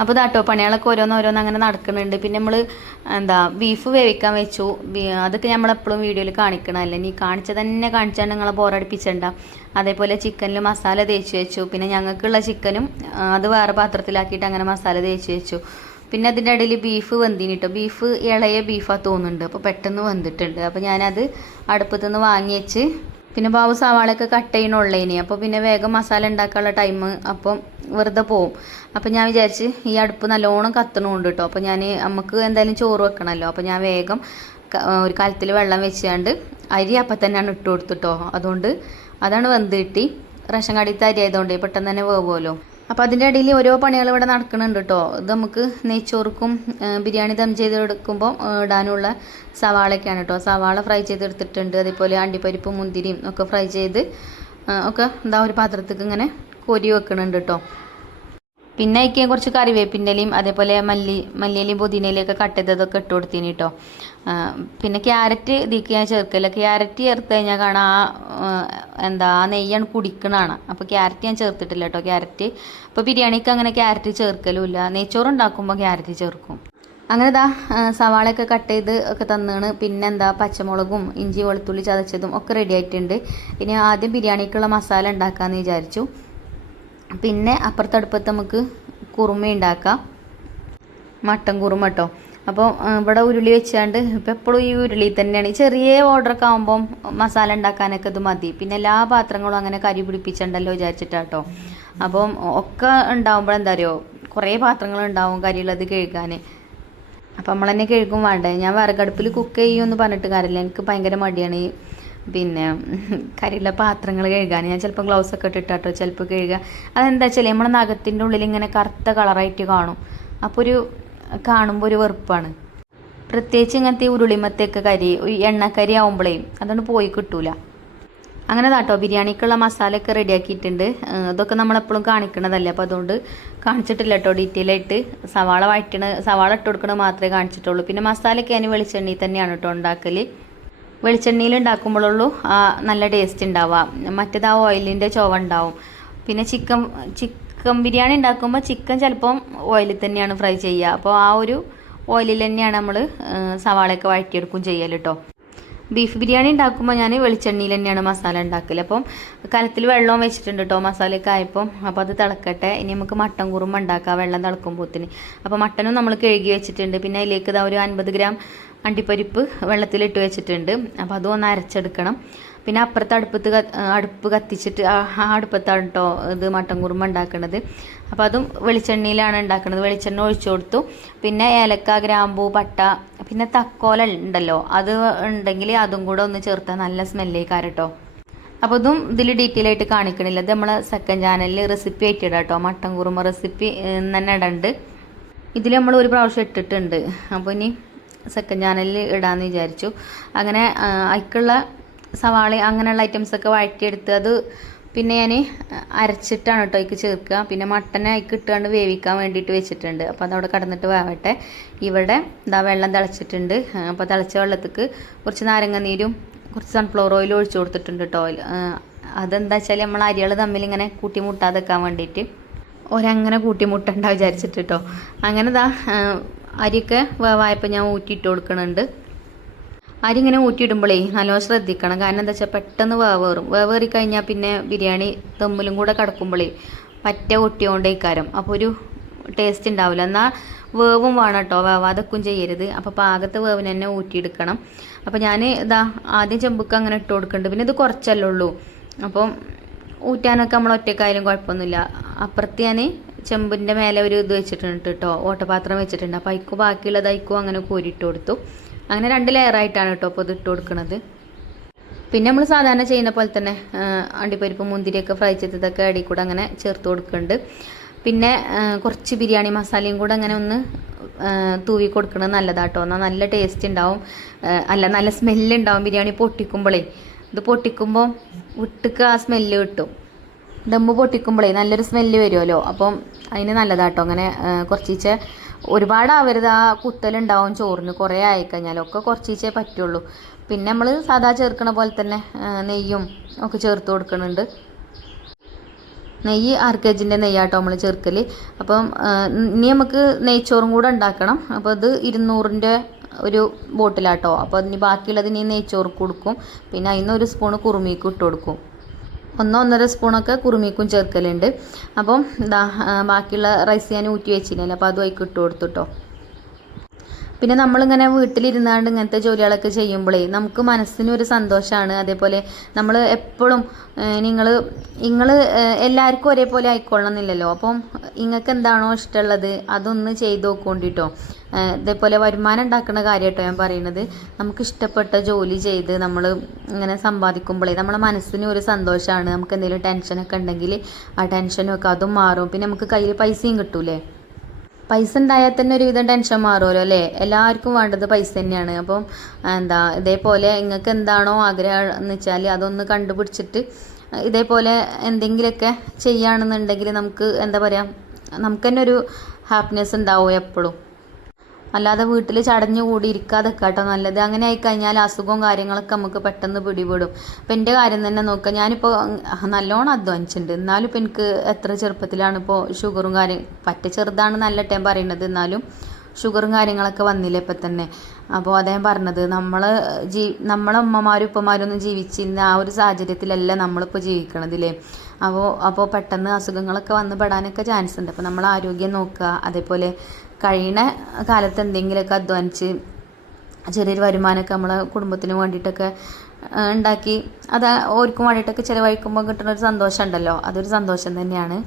അപ്പോൾ ഇതാട്ടോ പണികളൊക്കെ ഓരോന്നോരോന്ന് അങ്ങനെ നടക്കുന്നുണ്ട്. പിന്നെ നമ്മൾ ബീഫ് വേവിക്കാൻ വെച്ചു. അതൊക്കെ നമ്മളെപ്പോഴും വീഡിയോയിൽ കാണിക്കണമല്ലേ. നീ കാണിച്ചത് തന്നെ കാണിച്ചാൽ നിങ്ങളെ ബോറടിപ്പിച്ചണ്ട. അതേപോലെ ചിക്കനിൽ മസാല തേച്ച് വെച്ചു. പിന്നെ ഞങ്ങൾക്കുള്ള ചിക്കനും അത് വേറെ പാത്രത്തിലാക്കിയിട്ട് അങ്ങനെ മസാല തേച്ച് വെച്ചു. പിന്നെ അതിൻ്റെ ഇടയിൽ ബീഫ് വെന്തിന് കേട്ടോ. ബീഫ് ഇളയ ബീഫാണ് തോന്നുന്നുണ്ട്. അപ്പോൾ പെട്ടെന്ന് വെന്തിട്ടുണ്ട്. അപ്പോൾ ഞാനത് അടുപ്പത്തു നിന്ന് വാങ്ങി വെച്ച് പിന്നെ ബാബു സവാളയൊക്കെ കട്ട് ചെയ്യണുള്ളേനി. അപ്പോൾ പിന്നെ വേഗം മസാല ഉണ്ടാക്കാനുള്ള ടൈം അപ്പം വെറുതെ പോവും. അപ്പോൾ ഞാൻ വിചാരിച്ച് ഈ അടുപ്പ് നല്ലോണം കത്തണമുണ്ട് കേട്ടോ. അപ്പോൾ നമുക്ക് എന്തായാലും ചോറ് വെക്കണമല്ലോ. അപ്പോൾ ഞാൻ വേഗം ഒരു കലത്തിൽ വെള്ളം വെച്ചുകൊണ്ട് അരി അപ്പം തന്നെയാണ് ഇട്ട് കൊടുത്തിട്ടോ. അതുകൊണ്ട് അതാണ് വെന്ത് കിട്ടി. റേഷൻ കടയിലത്തെ അരി ആയതുകൊണ്ട് പെട്ടെന്ന് തന്നെ വേവുമല്ലോ. അപ്പോൾ അതിൻ്റെ ഇടയിൽ ഓരോ പണികൾ ഇവിടെ നടക്കുന്നുണ്ട് കേട്ടോ. ഇത് നമുക്ക് നെയ്ച്ചോറുക്കും ബിരിയാണി ദം ചെയ്തെടുക്കുമ്പോൾ ഇടാനുള്ള സവാളയൊക്കെയാണ് കേട്ടോ. സവാള ഫ്രൈ ചെയ്തെടുത്തിട്ടുണ്ട്. അതേപോലെ അണ്ടിപ്പരിപ്പും മുന്തിരിയും ഒക്കെ ഫ്രൈ ചെയ്ത് ഒക്കെ ഒരു പാത്രത്തേക്ക് ഇങ്ങനെ കോരി വെക്കുന്നുണ്ട് കേട്ടോ. പിന്നെ അതിക്ക് കുറച്ച് കറിവേപ്പിൻ്റെ ഇലയും അതേപോലെ മല്ലിയിലയും പുതിനയിലൊക്കെ കട്ട് ചെയ്തതൊക്കെ ഇട്ട് കൊടുത്തിന് കേട്ടോ. പിന്നെ ക്യാരറ്റ് ഇതിക്ക് ഞാൻ ചേർക്കില്ല. ക്യാരറ്റ് ചേർത്ത് കഴിഞ്ഞാൽ കാണാം ആ നെയ്യാണ് കുടിക്കണതാണ്. അപ്പോൾ ക്യാരറ്റ് ഞാൻ ചേർത്തിട്ടില്ല കേട്ടോ. ക്യാരറ്റ് ഇപ്പോൾ ബിരിയാണിക്ക് അങ്ങനെ ക്യാരറ്റ് ചേർക്കലുമില്ല. നെയ്ച്ചോറ് ഉണ്ടാക്കുമ്പോൾ ക്യാരറ്റ് ചേർക്കും. അങ്ങനെ സവാളയൊക്കെ കട്ട് ചെയ്ത് ഒക്കെ തന്നാണ്. പിന്നെ പച്ചമുളകും ഇഞ്ചി വെളുത്തുള്ളി ചതച്ചതും ഒക്കെ റെഡി ആയിട്ടുണ്ട്. ഇനി ആദ്യം ബിരിയാണിക്കുള്ള മസാല ഉണ്ടാക്കാമെന്ന് വിചാരിച്ചു. പിന്നെ അപ്പുറത്തടുപ്പത്ത് നമുക്ക് കുറുമ ഉണ്ടാക്കാം, മട്ടൻ കുറുമ കേട്ടോ. അപ്പോൾ ഇവിടെ ഉരുളി വെച്ചാണ്ട് ഇപ്പോൾ എപ്പോഴും ഈ ഉരുളി തന്നെയാണ്. ഈ ചെറിയ ഓർഡറൊക്കെ ആകുമ്പം മസാല ഉണ്ടാക്കാനൊക്കെ ഇത് മതി. പിന്നെ എല്ലാ പാത്രങ്ങളും അങ്ങനെ കരി പിടിപ്പിച്ചിട്ടുണ്ടല്ലോ വിചാരിച്ചിട്ടാട്ടോ. അപ്പം ഒക്കെ ഉണ്ടാകുമ്പോൾ അറിയോ കുറേ പാത്രങ്ങൾ ഉണ്ടാവും കരിയുള്ളത് കഴുകാൻ. അപ്പം നമ്മൾ തന്നെ കഴുകും വേണ്ടേ. ഞാൻ വിറകടുപ്പിൽ കുക്ക് ചെയ്യുമെന്ന് പറഞ്ഞിട്ട് കാര്യമില്ല. എനിക്ക് ഭയങ്കര മടിയാണ് പിന്നെ കരിയുള്ള പാത്രങ്ങൾ കഴുകാൻ. ഞാൻ ചിലപ്പോൾ ഗ്ലൗസൊക്കെ ഇട്ടിട്ടാട്ടോ ചിലപ്പോൾ കഴുകുക. അതെന്താ വെച്ചാൽ നമ്മുടെ നഖത്തിൻ്റെ ഉള്ളിൽ ഇങ്ങനെ കറുത്ത കളറായിട്ട് കാണും. അപ്പോൾ കാണുമ്പോൾ ഒരു വെറുപ്പാണ്. പ്രത്യേകിച്ച് ഇങ്ങനത്തെ ഉരുളിമത്തെയൊക്കെ എണ്ണക്കരി ആവുമ്പോഴേ അതുകൊണ്ട് പോയി കിട്ടൂല. അങ്ങനെ കേട്ടോ ബിരിയാണിക്കുള്ള മസാലയൊക്കെ റെഡിയാക്കിയിട്ടുണ്ട്. ഇതൊക്കെ നമ്മളെപ്പോഴും കാണിക്കണതല്ലേ. അപ്പോൾ അതുകൊണ്ട് കാണിച്ചിട്ടില്ല കേട്ടോ ഡീറ്റെയിൽ ആയിട്ട്. സവാള ഇട്ട് കൊടുക്കണത് മാത്രമേ കാണിച്ചിട്ടുള്ളൂ. പിന്നെ മസാലയൊക്കെ ഞാൻ വെളിച്ചെണ്ണയിൽ തന്നെയാണ് കേട്ടോ ഉണ്ടാക്കൽ. വെളിച്ചെണ്ണയിൽ ഉണ്ടാക്കുമ്പോഴുള്ളൂ നല്ല ടേസ്റ്റ് ഉണ്ടാവുക. മറ്റേത് ആ ഓയിലിൻ്റെ ചുവ ഉണ്ടാവും. പിന്നെ ചിക്കൻ ബിരിയാണി ഉണ്ടാക്കുമ്പോൾ ചിക്കൻ ചിലപ്പം ഓയിലിൽ തന്നെയാണ് ഫ്രൈ ചെയ്യുക. അപ്പോൾ ആ ഒരു ഓയിലിൽ തന്നെയാണ് നമ്മൾ സവാളയൊക്കെ വഴറ്റിയെടുക്കും ചെയ്യൽ കേട്ടോ. ബീഫ് ബിരിയാണി ഉണ്ടാക്കുമ്പോൾ ഞാൻ വെളിച്ചെണ്ണയിൽ തന്നെയാണ് മസാല ഉണ്ടാക്കൽ. അപ്പം കലത്തിൽ വെള്ളവും വെച്ചിട്ടുണ്ട് കേട്ടോ മസാലയൊക്കെ ആയപ്പോൾ. അപ്പോൾ അത് തിളക്കട്ടെ. ഇനി നമുക്ക് മട്ടൻ കുറുമ ഉണ്ടാക്കാം വെള്ളം തിളക്കുമ്പോഴത്തേന്. അപ്പോൾ മട്ടനും നമ്മൾ കഴുകി വെച്ചിട്ടുണ്ട്. പിന്നെ അതിലേക്ക് ഒരു 50 ഗ്രാം അണ്ടിപ്പരിപ്പ് വെള്ളത്തിലിട്ട് വെച്ചിട്ടുണ്ട്. അപ്പോൾ അതും ഒന്ന് അരച്ചെടുക്കണം. പിന്നെ അപ്പുറത്തെ അടുപ്പ് കത്തിച്ചിട്ട് ആ അടുപ്പത്താണ് കേട്ടോ ഇത് മട്ടൻ കുറുമ ഉണ്ടാക്കുന്നത്. അപ്പോൾ അതും വെളിച്ചെണ്ണയിലാണ് ഉണ്ടാക്കുന്നത്. വെളിച്ചെണ്ണ ഒഴിച്ചു കൊടുത്തു. പിന്നെ ഏലക്ക, ഗ്രാമ്പൂ, പട്ട, പിന്നെ തക്കോല ഉണ്ടല്ലോ, അത് ഉണ്ടെങ്കിൽ അതും കൂടെ ഒന്ന് ചേർത്താൽ നല്ല സ്മെല്ലേക്കാരം കേട്ടോ. അപ്പോൾ ഇതും ഇതിൽ ഡീറ്റെയിൽ ആയിട്ട് കാണിക്കണില്ല. ഇത് നമ്മളെ സെക്കൻഡ് ചാനലിൽ റെസിപ്പി ആയിട്ട് ഇടാം കേട്ടോ. മട്ടൻ കുറുമ റെസിപ്പി തന്നെ ഇടുന്നുണ്ട്. ഇതിൽ നമ്മൾ ഒരു പ്രാവശ്യം ഇട്ടിട്ടുണ്ട്. അപ്പോൾ ഇനി സെക്കൻഡ് ചാനലിൽ ഇടാമെന്ന് വിചാരിച്ചു. അങ്ങനെ അതിക്കുള്ള സവാള അങ്ങനെയുള്ള ഐറ്റംസൊക്കെ വഴറ്റിയെടുത്ത് അത് പിന്നെ ഞാൻ അരച്ചിട്ടാണ് കേട്ടോ അതിക്ക് ചേർക്കുക. പിന്നെ മട്ടനെ അതിക്ക് ഇട്ടുകൊണ്ട് വേവിക്കാൻ വേണ്ടിയിട്ട് വെച്ചിട്ടുണ്ട്. അപ്പോൾ അതവിടെ കടന്നിട്ട് വേവട്ടെ. ഇവിടെ ഇതാ വെള്ളം തിളച്ചിട്ടുണ്ട്. അപ്പോൾ തിളച്ച വെള്ളത്തേക്ക് കുറച്ച് നാരങ്ങ-നീരും കുറച്ച് സൺഫ്ലവർ ഓയിൽ ഒഴിച്ചു കൊടുത്തിട്ടുണ്ട് കേട്ടോ. അതെന്താ വെച്ചാൽ നമ്മൾ അരികൾ തമ്മിൽ ഇങ്ങനെ കൂട്ടിമുട്ടാതെ വെക്കാൻ വേണ്ടിയിട്ട് ഒരങ്ങനെ കൂട്ടിമുട്ടണ്ട വിചാരിച്ചിട്ട് കേട്ടോ. അങ്ങനെ ഇതാ അരിയൊക്കെ വേവായപ്പോൾ ഞാൻ ഊറ്റിയിട്ട് കൊടുക്കുന്നുണ്ട്. അരി ഇങ്ങനെ ഊറ്റിയിടുമ്പോഴേ നല്ലോണം ശ്രദ്ധിക്കണം. കാരണം എന്താ വെച്ചാൽ പെട്ടെന്ന് വേവേറി കഴിഞ്ഞാൽ പിന്നെ ബിരിയാണി ദമ്മിലും കൂടെ കിടക്കുമ്പോഴേ പറ്റ ഒട്ടിയോണ്ടേക്കാരം. അപ്പോൾ ഒരു ടേസ്റ്റ് ഉണ്ടാവില്ല. എന്നാൽ വേവും വേണം കേട്ടോ, വേവാതൊക്കും ചെയ്യരുത്. അപ്പോൾ പാകത്തെ വേവിന് തന്നെ ഊറ്റിയെടുക്കണം. അപ്പോൾ ഞാൻ ഇതാ ആദ്യം ചെമ്പുക്ക് അങ്ങനെ ഇട്ട് കൊടുക്കുന്നുണ്ട്. പിന്നെ ഇത് കുറച്ചല്ലേ ഉള്ളൂ. അപ്പം ഊറ്റാനൊക്കെ നമ്മൾ ഒറ്റക്കായാലും കുഴപ്പമൊന്നുമില്ല. അപ്പുറത്ത് ഞാൻ ചെമ്പിൻ്റെ മേലെ ഒരു ഇത് വെച്ചിട്ടുണ്ട് കേട്ടോ, ഓട്ടപാത്രം വെച്ചിട്ടുണ്ട്. അപ്പോൾ അതിക്കും ബാക്കിയുള്ളത് അതിക്കും അങ്ങനെ കോരിയിട്ട് കൊടുത്തു. അങ്ങനെ 2 ലെയറായിട്ടാണ് കേട്ടോ അപ്പോൾ ഇത് ഇട്ട് കൊടുക്കുന്നത്. പിന്നെ നമ്മൾ സാധാരണ ചെയ്യുന്ന പോലെ തന്നെ അണ്ടിപ്പരിപ്പ്, മുന്തിരിയൊക്കെ ഫ്രൈ ചെയ്തതൊക്കെ അടി കൂടെ അങ്ങനെ ചേർത്ത് കൊടുക്കുന്നുണ്ട്. പിന്നെ കുറച്ച് ബിരിയാണി മസാലയും കൂടെ അങ്ങനെ ഒന്ന് തൂവി കൊടുക്കുന്നത് നല്ലതാട്ടോ. എന്നാൽ നല്ല ടേസ്റ്റ് ഉണ്ടാവും, നല്ല സ്മെല്ലുണ്ടാവും ബിരിയാണി പൊട്ടിക്കുമ്പോഴേ. ഇത് പൊട്ടിക്കുമ്പോൾ വിട്ടുക്ക് ആ സ്മെല്ല് കിട്ടും. ദമ്മ് പൊട്ടിക്കുമ്പോഴേ നല്ലൊരു സ്മെല്ല് വരുമല്ലോ. അപ്പം അതിന് നല്ലതാട്ടോ. അങ്ങനെ കുറച്ചീച്ചെ ഒരുപാടാവരുത്, ആ കുത്തലുണ്ടാവും ചോറിന്. കുറേ ആയിക്കഴിഞ്ഞാലൊക്കെ കുറച്ചീച്ചേ പറ്റുള്ളൂ. പിന്നെ നമ്മൾ സാധാ ചേർക്കണ പോലെ തന്നെ നെയ്യും ഒക്കെ ചേർത്ത് കൊടുക്കുന്നുണ്ട്. നെയ്യ് 1/2 kg നെയ്യാട്ടോ നമ്മൾ ചേർക്കൽ. അപ്പം ഇനി നമുക്ക് നെയ്ച്ചോറും കൂടെ ഉണ്ടാക്കണം. അപ്പോൾ ഇത് 200-ൻ്റെ ഒരു ബോട്ടിലാട്ടോ. അപ്പോൾ ഇനി ബാക്കിയുള്ളത് ഇനി നെയ്ച്ചോറ് കൊടുക്കും. പിന്നെ അതിന് 1 സ്പൂണ് കുറുമിക്കും ഇട്ട് കൊടുക്കും. 1-1.5 സ്പൂണൊക്കെ കുറുമിക്കും ചേർക്കലുണ്ട്. അപ്പം ഇതാ ബാക്കിയുള്ള റൈസ് ഞാൻ ഊറ്റി വെച്ചില്ലല്ലോ, അപ്പോൾ അതും അതിൽ ഇട്ട് കൊടുത്തു കേട്ടോ. പിന്നെ നമ്മളിങ്ങനെ വീട്ടിലിരുന്നാണ്ട് ഇങ്ങനത്തെ ജോലികളൊക്കെ ചെയ്യുമ്പോഴേ നമുക്ക് മനസ്സിനൊരു സന്തോഷമാണ്. അതേപോലെ നമ്മൾ എപ്പോഴും നിങ്ങൾ എല്ലാവർക്കും ഒരേപോലെ ആയിക്കൊള്ളണമെന്നില്ലല്ലോ. അപ്പം നിങ്ങൾക്ക് എന്താണോ ഇഷ്ടമുള്ളത് അതൊന്ന് ചെയ്ത് നോക്കൊണ്ടിട്ടോ. ഇതേപോലെ വരുമാനം ഉണ്ടാക്കുന്ന കാര്യമായിട്ടോ ഞാൻ പറയുന്നത്. നമുക്ക് ഇഷ്ടപ്പെട്ട ജോലി ചെയ്ത് നമ്മൾ ഇങ്ങനെ സമ്പാദിക്കുമ്പോഴേ നമ്മളെ മനസ്സിന് ഒരു സന്തോഷമാണ്. നമുക്ക് എന്തെങ്കിലും ടെൻഷനൊക്കെ ഉണ്ടെങ്കിൽ ആ ടെൻഷനൊക്കെ അതും മാറും. പിന്നെ നമുക്ക് കയ്യിൽ പൈസയും കിട്ടൂലേ. പൈസ ഉണ്ടായാൽ തന്നെ ഒരുവിധം ടെൻഷൻ മാറുമല്ലോ അല്ലേ. എല്ലാവർക്കും വേണ്ടത് പൈസ തന്നെയാണ്. അപ്പം ഇതേപോലെ നിങ്ങൾക്ക് എന്താണോ ആഗ്രഹം എന്ന് വെച്ചാൽ അതൊന്ന് കണ്ടുപിടിച്ചിട്ട് ഇതേപോലെ എന്തെങ്കിലുമൊക്കെ ചെയ്യുകയാണെന്നുണ്ടെങ്കിൽ നമുക്ക് എന്താ പറയുക, നമുക്ക് തന്നെ ഒരു ഹാപ്പിനെസ് ഉണ്ടാവും എപ്പോഴും. അല്ലാതെ വീട്ടിൽ ചടഞ്ഞു കൂടി ഇരിക്കാതെ കേട്ടോ നല്ലത്. അങ്ങനെ ആയിക്കഴിഞ്ഞാൽ അസുഖവും കാര്യങ്ങളൊക്കെ നമുക്ക് പെട്ടെന്ന് പിടിപെടും. അപ്പം എൻ്റെ കാര്യം തന്നെ നോക്കുക, ഞാനിപ്പോൾ നല്ലോണം അധ്വാനിച്ചിട്ടുണ്ട്. എന്നാലും ഇപ്പോൾ എനിക്ക് എത്ര ചെറുപ്പത്തിലാണ് ഇപ്പോൾ ഷുഗറും പറ്റ ചെറുതാണ് നല്ല ടൈം പറയുന്നത്, എന്നാലും ഷുഗറും കാര്യങ്ങളൊക്കെ വന്നില്ലേ ഇപ്പം തന്നെ. അപ്പോൾ അദ്ദേഹം പറഞ്ഞത് നമ്മളെ ഉമ്മമാരും ഉപ്പമാരും ഒന്നും ജീവിച്ചിരുന്ന ആ ഒരു സാഹചര്യത്തിലല്ല നമ്മളിപ്പോൾ ജീവിക്കണതില്ലേ. അപ്പോൾ പെട്ടെന്ന് അസുഖങ്ങളൊക്കെ വന്ന് പെടാനൊക്കെ ചാൻസ് ഉണ്ട്. അപ്പോൾ നമ്മൾ ആരോഗ്യം നോക്കുക. അതേപോലെ കഴിയുന്ന കാലത്ത് എന്തെങ്കിലുമൊക്കെ അധ്വാനിച്ച് ചെറിയൊരു വരുമാനമൊക്കെ നമ്മളെ കുടുംബത്തിന് വേണ്ടിയിട്ടൊക്കെ ഉണ്ടാക്കി അത് ഓർക്കും വേണ്ടിയിട്ടൊക്കെ ചിലവഴിക്കുമ്പോൾ കിട്ടുന്ന ഒരു സന്തോഷം ഉണ്ടല്ലോ, അതൊരു സന്തോഷം തന്നെയാണ്.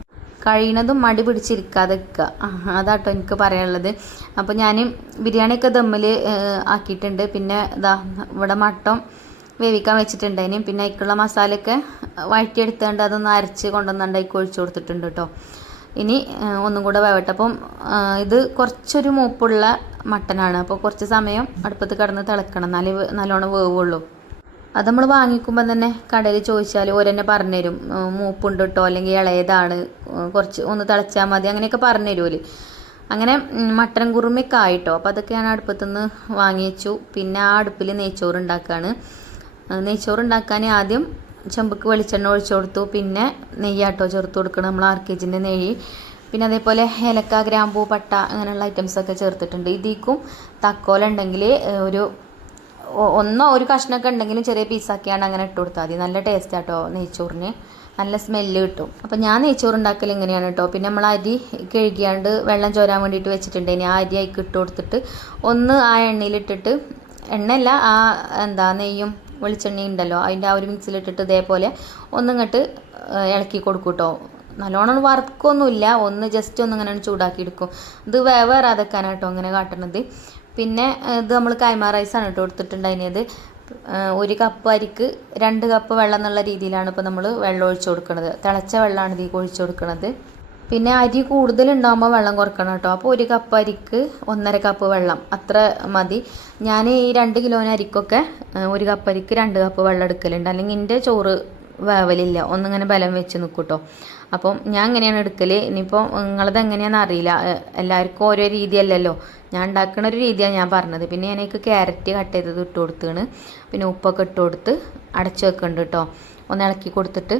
കഴിയുന്നതും മടി പിടിച്ചിരിക്കാതെ വെക്കുക, അതാട്ടോ എനിക്ക് പറയാനുള്ളത്. അപ്പോൾ ഞാൻ ബിരിയാണിയൊക്കെ ദമ്മിൽ ആക്കിയിട്ടുണ്ട്. പിന്നെ ഇവിടെ മട്ടൻ വേവിക്കാൻ വെച്ചിട്ടുണ്ടായിന്. പിന്നെ അതിക്കുള്ള മസാലയൊക്കെ വഴറ്റിയെടുത്തുകൊണ്ട് അതൊന്ന് അരച്ച് കൊണ്ടുവന്നുകൊണ്ട് അതിക്ക് ഒഴിച്ചു കൊടുത്തിട്ടുണ്ട് കേട്ടോ. ഇനി ഒന്നും കൂടെ വേവട്ടെ. അപ്പം ഇത് കുറച്ചൊരു മൂപ്പുള്ള മട്ടനാണ്. അപ്പോൾ കുറച്ച് സമയം അടുപ്പത്ത് കിടന്ന് തിളക്കണം, എന്നാലേ നല്ലോണം വേവുള്ളൂ. അത് നമ്മൾ വാങ്ങിക്കുമ്പോൾ തന്നെ കടയിൽ ചോദിച്ചാൽ ഓരെന്നെ പറഞ്ഞുതരും, മൂപ്പുണ്ട് കേട്ടോ, അല്ലെങ്കിൽ ഇളയതാണ്, കുറച്ച് ഒന്ന് തിളച്ചാൽ മതി, അങ്ങനെയൊക്കെ പറഞ്ഞുതരുമല്ലോ. അങ്ങനെ മട്ടൻ കുറുമയൊക്കെ ആയിട്ടോ. അപ്പോൾ അതൊക്കെ ഞാൻ അടുപ്പത്തുനിന്ന് വാങ്ങി വെച്ചു. പിന്നെ ആ അടുപ്പിൽ നെയ്ച്ചോറ് ഉണ്ടാക്കുകയാണ്. നെയ്ച്ചോറ് ഉണ്ടാക്കാൻ ആദ്യം ചെമ്പുക്ക് വെളിച്ചെണ്ണ ഒഴിച്ചു കൊടുത്തു. പിന്നെ നെയ്യാട്ടോ ചേർത്ത് കൊടുക്കണം, നമ്മൾ 1/2 kg നെയ്യ്. പിന്നെ അതേപോലെ ഏലക്ക, ഗ്രാമ്പൂ, പട്ട അങ്ങനെയുള്ള ഐറ്റംസൊക്കെ ചേർത്തിട്ടുണ്ട്. ഇതിക്കും തക്കോല ഉണ്ടെങ്കിൽ ഒരു കഷ്ണമൊക്കെ ഉണ്ടെങ്കിലും ചെറിയ പീസാക്കിയാണ് അങ്ങനെ ഇട്ട് കൊടുത്താൽ മതി. നല്ല ടേസ്റ്റ് ആട്ടോ നെയ്ച്ചോറിന്, നല്ല സ്മെല്ല് കിട്ടും. അപ്പം ഞാൻ നെയ്ച്ചോറ് ഉണ്ടാക്കൽ ഇങ്ങനെയാണ് കേട്ടോ. പിന്നെ നമ്മൾ അരി കഴുകിയാണ്ട് വെള്ളം ചോരാൻ വേണ്ടിയിട്ട് വെച്ചിട്ടുണ്ട്. ഇനി ആ അരി അതിക്ക് ഇട്ട് കൊടുത്തിട്ട് ഒന്ന് ആ എണ്ണയിലിട്ടിട്ട്, എണ്ണയല്ല നെയ്യും വെളിച്ചെണ്ണ ഉണ്ടല്ലോ അതിൻ്റെ ആ ഒരു മിക്സിലിട്ടിട്ട് ഇതേപോലെ ഒന്നിങ്ങോട്ട് ഇളക്കി കൊടുക്കും കേട്ടോ. നല്ലോണം വറുക്കൊന്നുമില്ല, ഒന്ന് ജസ്റ്റ് ഒന്നിങ്ങനെ ചൂടാക്കി എടുക്കും. ഇത് വേറാതെക്കാനാട്ടോ അങ്ങനെ കാട്ടുന്നത്. പിന്നെ ഇത് നമ്മൾ കൈമ റൈസാണ് കേട്ടോ എടുത്തിട്ടുണ്ടായിരുന്നത്. 1 കപ്പ് അരിക്ക് 2 കപ്പ് വെള്ളം എന്നുള്ള രീതിയിലാണ് ഇപ്പോൾ നമ്മൾ വെള്ളം ഒഴിച്ചു കൊടുക്കുന്നത്. തിളച്ച വെള്ളമാണ് ഇതിൽ ഒഴിച്ചു കൊടുക്കുന്നത്. പിന്നെ അരി കൂടുതലുണ്ടാകുമ്പോൾ വെള്ളം കുറക്കണം കേട്ടോ. അപ്പോൾ 1 കപ്പ് അരിക്ക് 1.5 കപ്പ് വെള്ളം അത്ര മതി. ഞാൻ ഈ 2 കിലോന് അരിക്കൊക്കെ 1 കപ്പ് അരിക്ക് 2 കപ്പ് വെള്ളം എടുക്കലുണ്ട്. അല്ലെങ്കിൽ എൻ്റെ ചോറ് വേവലില്ല, ഒന്നിങ്ങനെ ബലം വെച്ച് നിൽക്കും കേട്ടോ. അപ്പം ഞാൻ ഇങ്ങനെയാണ് എടുക്കൽ. ഇനിയിപ്പോൾ നിങ്ങളത് എങ്ങനെയാണെന്ന് അറിയില്ല, എല്ലാവർക്കും ഓരോ രീതിയല്ലല്ലോ. ഞാൻ ഉണ്ടാക്കുന്ന ഒരു രീതിയാണ് ഞാൻ പറഞ്ഞത്. പിന്നെ ഞാനേക്ക് ക്യാരറ്റ് കട്ട് ചെയ്തത് ഇട്ട് കൊടുത്താണ്. പിന്നെ ഉപ്പൊക്കെ ഇട്ട് കൊടുത്ത് അടച്ച് വെക്കുന്നുണ്ട് കേട്ടോ. ഒന്ന് ഇളക്കി കൊടുത്തിട്ട്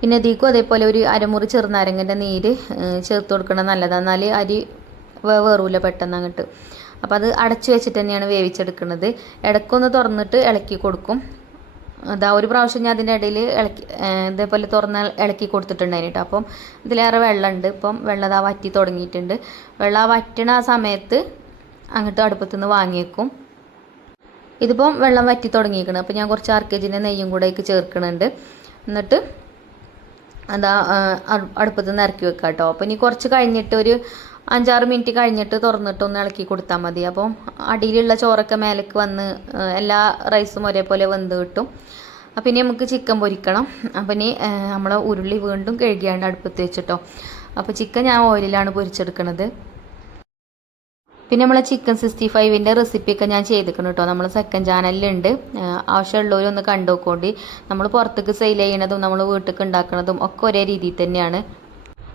പിന്നെ ഇതിക്കും അതേപോലെ ഒരു അരമുറി ചെറുനാരങ്ങൻ്റെ നീര് ചേർത്ത് കൊടുക്കണം, നല്ലതാണ്. എന്നാൽ അരി വേറൂല പെട്ടെന്ന് അങ്ങോട്ട്. അപ്പോൾ അത് അടച്ച് വെച്ചിട്ട് തന്നെയാണ് വേവിച്ചെടുക്കുന്നത്. ഇടയ്ക്കൊന്ന് തുറന്നിട്ട് ഇളക്കി കൊടുക്കും. അതാ ഒരു പ്രാവശ്യം ഞാൻ അതിൻ്റെ ഇടയിൽ ഇതേപോലെ തുറന്ന് ഇളക്കി കൊടുത്തിട്ടുണ്ടായിരുന്നു കേട്ടോ. അപ്പം ഇതിലേറെ വെള്ളമുണ്ട്. ഇപ്പം വെള്ളം അതാ വറ്റി തുടങ്ങിയിട്ടുണ്ട്. വെള്ളം വറ്റണ ആ സമയത്ത് അങ്ങോട്ട് അടുപ്പത്തു നിന്ന് വാങ്ങിയേക്കും. ഇതിപ്പം വെള്ളം വറ്റി തുടങ്ങിയിരിക്കണം. അപ്പോൾ ഞാൻ കുറച്ച് ആർക്കേജിൻ്റെ നെയ്യും കൂടെ ചേർക്കുന്നുണ്ട്. എന്നിട്ട് അതാ അടുപ്പത്തു നിന്ന് ഇറക്കി വെക്കാം കേട്ടോ. അപ്പോൾ ഇനി കുറച്ച് കഴിഞ്ഞിട്ട് ഒരു 5-6 മിനിറ്റ് കഴിഞ്ഞിട്ട് തുറന്നിട്ട് ഒന്ന് ഇളക്കി കൊടുത്താൽ മതി. അപ്പം അടിയിലുള്ള ചോറൊക്കെ മേലേക്ക് വന്ന് എല്ലാ റൈസും ഒരേപോലെ വെന്ത് കിട്ടും. അപ്പം ഇനി നമുക്ക് ചിക്കൻ പൊരിക്കണം. അപ്പം ഇനി നമ്മൾ ഉരുളി വീണ്ടും കഴുകിയാണ്ട് അടുപ്പത്ത് വെച്ചിട്ടോ. അപ്പോൾ ചിക്കൻ ഞാൻ ഓയിലിലാണ് പൊരിച്ചെടുക്കുന്നത്. പിന്നെ നമ്മളെ ചിക്കൻ 65ൻ്റെ റെസിപ്പിയൊക്കെ ഞാൻ ചെയ്തിരിക്കണം കേട്ടോ. നമ്മൾ സെക്കൻഡ് ചാനലിലുണ്ട്, ആവശ്യമുള്ളവരൊന്ന് കണ്ടു നോക്കോണ്ടി. നമ്മൾ പുറത്തേക്ക് സെയിൽ ചെയ്യണതും നമ്മൾ വീട്ടിലേക്ക് ഉണ്ടാക്കുന്നതും ഒക്കെ ഒരേ രീതിയിൽ തന്നെയാണ്.